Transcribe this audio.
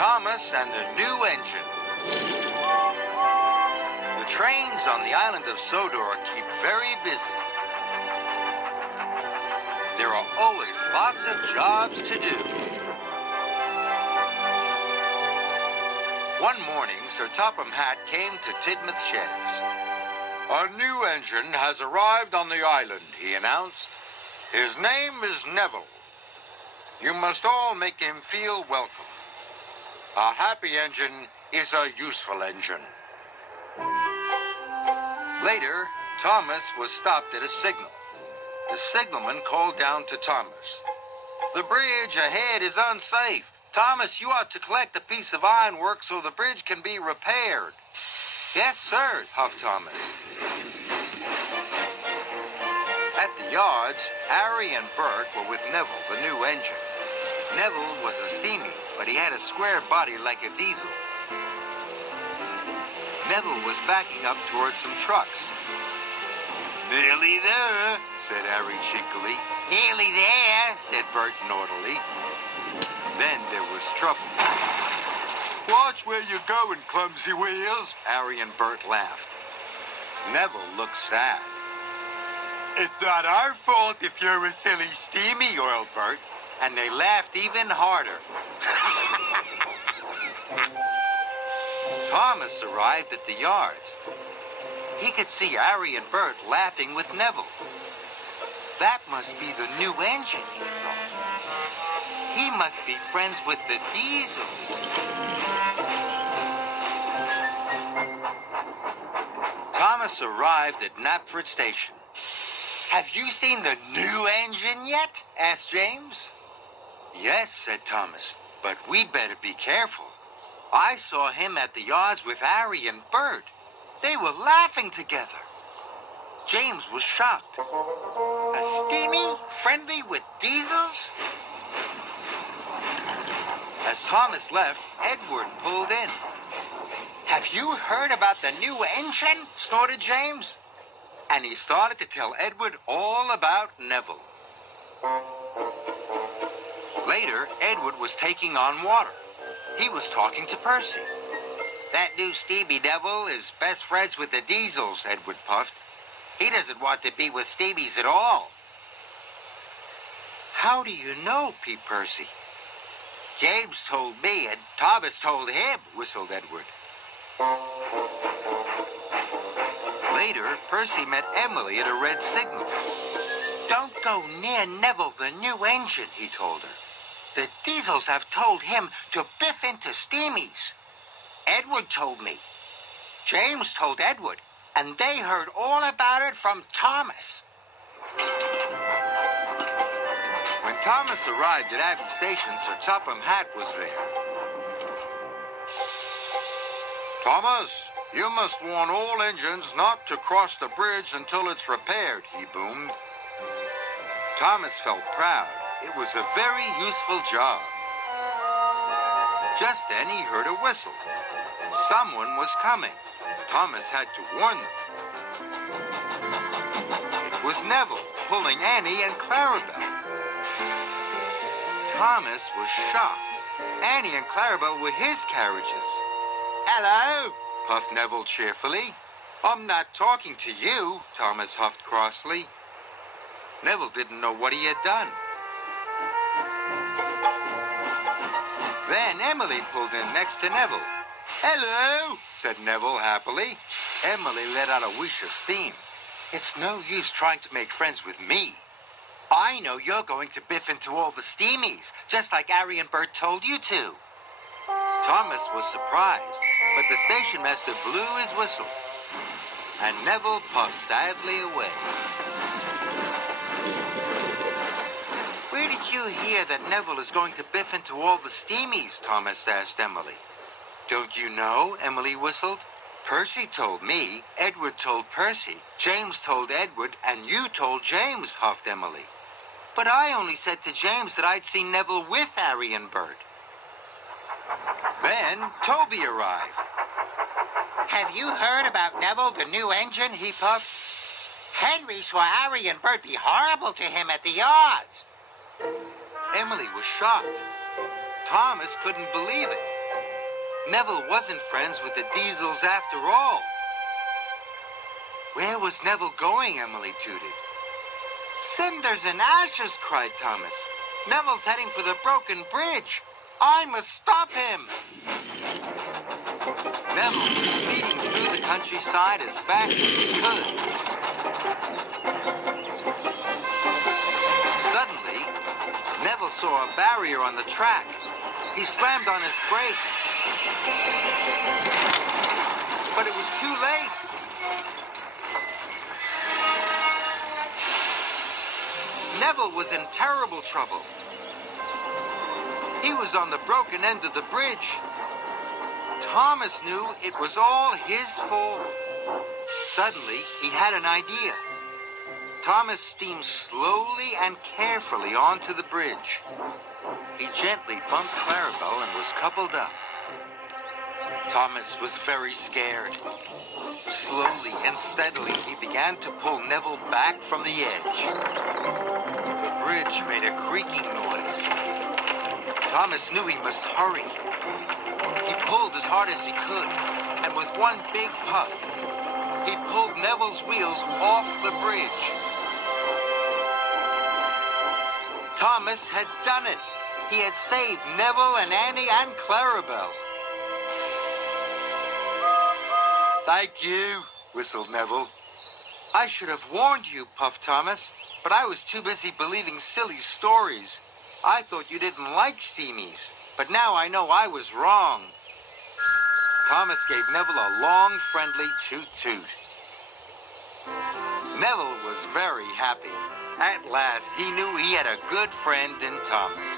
Thomas and the new engine. The trains on the island of Sodor keep very busy. There are always lots of jobs to do. One morning, Sir Topham Hatt came to Tidmouth Sheds. A new engine has arrived on the island, he announced. His name is Neville. You must all make him feel welcome. A happy engine is a useful engine. Later, Thomas was stopped at a signal. The signalman called down to Thomas. The bridge ahead is unsafe. Thomas, you ought to collect a piece of ironwork so the bridge can be repaired. Yes, sir, huffed Thomas. At the yards, Harry and Bert were with Neville, the new engine. Neville was a steamy, but he had a square body like a diesel. Neville was backing up towards some trucks. Nearly there, said Harry cheekily. Nearly there, said Bert naughtily. Then there was trouble. Watch where you're going, clumsy wheels, Harry and Bert laughed. Neville looked sad. It's not our fault if you're a silly steamy, oiled Bert. And they laughed even harder. Thomas arrived at the yards. He could see Harry and Bert laughing with Neville. That must be the new engine, he thought. He must be friends with the Diesels. Thomas arrived at Knapford Station. Have you seen the new engine yet? Asked James. Yes, said Thomas, but we'd better be careful. I saw him at the yards with Harry and Bert. They were laughing together. James was shocked. A steamy, friendly with Diesels? As Thomas left, Edward pulled in. Have you heard about the new engine? Snorted James. And he started to tell Edward all about Neville. Later, Edward was taking on water. He was talking to Percy. That new Stevie Neville is best friends with the Diesels, Edward puffed. He doesn't want to be with Stevies at all. How do you know, peeped Percy? James told me and Thomas told him, whistled Edward. Later, Percy met Emily at a red signal. Don't go near Neville, the new engine, he told her. The Diesels have told him to biff into steamies. Edward told me. James told Edward, and they heard all about it from Thomas. When Thomas arrived at Abbey Station, Sir Topham Hatt was there. Thomas, you must warn all engines not to cross the bridge until it's repaired, he boomed. Thomas felt proud. It was a very useful job. Just then he heard a whistle. Someone was coming. Thomas had to warn them. It was Neville pulling Annie and Clarabelle. Thomas was shocked. Annie and Clarabelle were his carriages. Hello, puffed Neville cheerfully. I'm not talking to you, Thomas huffed crossly. Neville didn't know what he had done. Then Emily pulled in next to Neville. Hello, said Neville happily. Emily let out a whoosh of steam. It's no use trying to make friends with me. I know you're going to biff into all the steamies, just like Harry and Bert told you to. Thomas was surprised, but the station master blew his whistle, and Neville puffed sadly away. Where did you hear that Neville is going to biff into all the steamies? Thomas asked Emily. Don't you know? Emily whistled. Percy told me, Edward told Percy, James told Edward, and you told James, huffed Emily. But I only said to James that I'd seen Neville with Harry and Bert. Then Toby arrived. Have you heard about Neville, the new engine? He puffed. Henry saw Harry and Bert be horrible to him at the yards. Emily was shocked. Thomas couldn't believe it. Neville wasn't friends with the Diesels after all. Where was Neville going, Emily tooted. Cinders and ashes, cried Thomas. Neville's heading for the broken bridge. I must stop him. Neville was speeding through the countryside as fast as he could. Suddenly, Neville saw a barrier on the track. He slammed on his brakes. But it was too late. Neville was in terrible trouble. He was on the broken end of the bridge. Thomas knew it was all his fault. Suddenly, he had an idea. Thomas steamed slowly and carefully onto the bridge. He gently bumped Clarabelle and was coupled up. Thomas was very scared. Slowly and steadily, he began to pull Neville back from the edge. The bridge made a creaking noise. Thomas knew he must hurry. He pulled as hard as he could, and with one big puff, he pulled Neville's wheels off the bridge. Thomas had done it. He had saved Neville and Annie and Clarabelle. Thank you, whistled Neville. I should have warned you, puffed Thomas, but I was too busy believing silly stories. I thought you didn't like steamies, but now I know I was wrong. Thomas gave Neville a long, friendly toot-toot. Neville was very happy. At last, he knew he had a good friend in Thomas.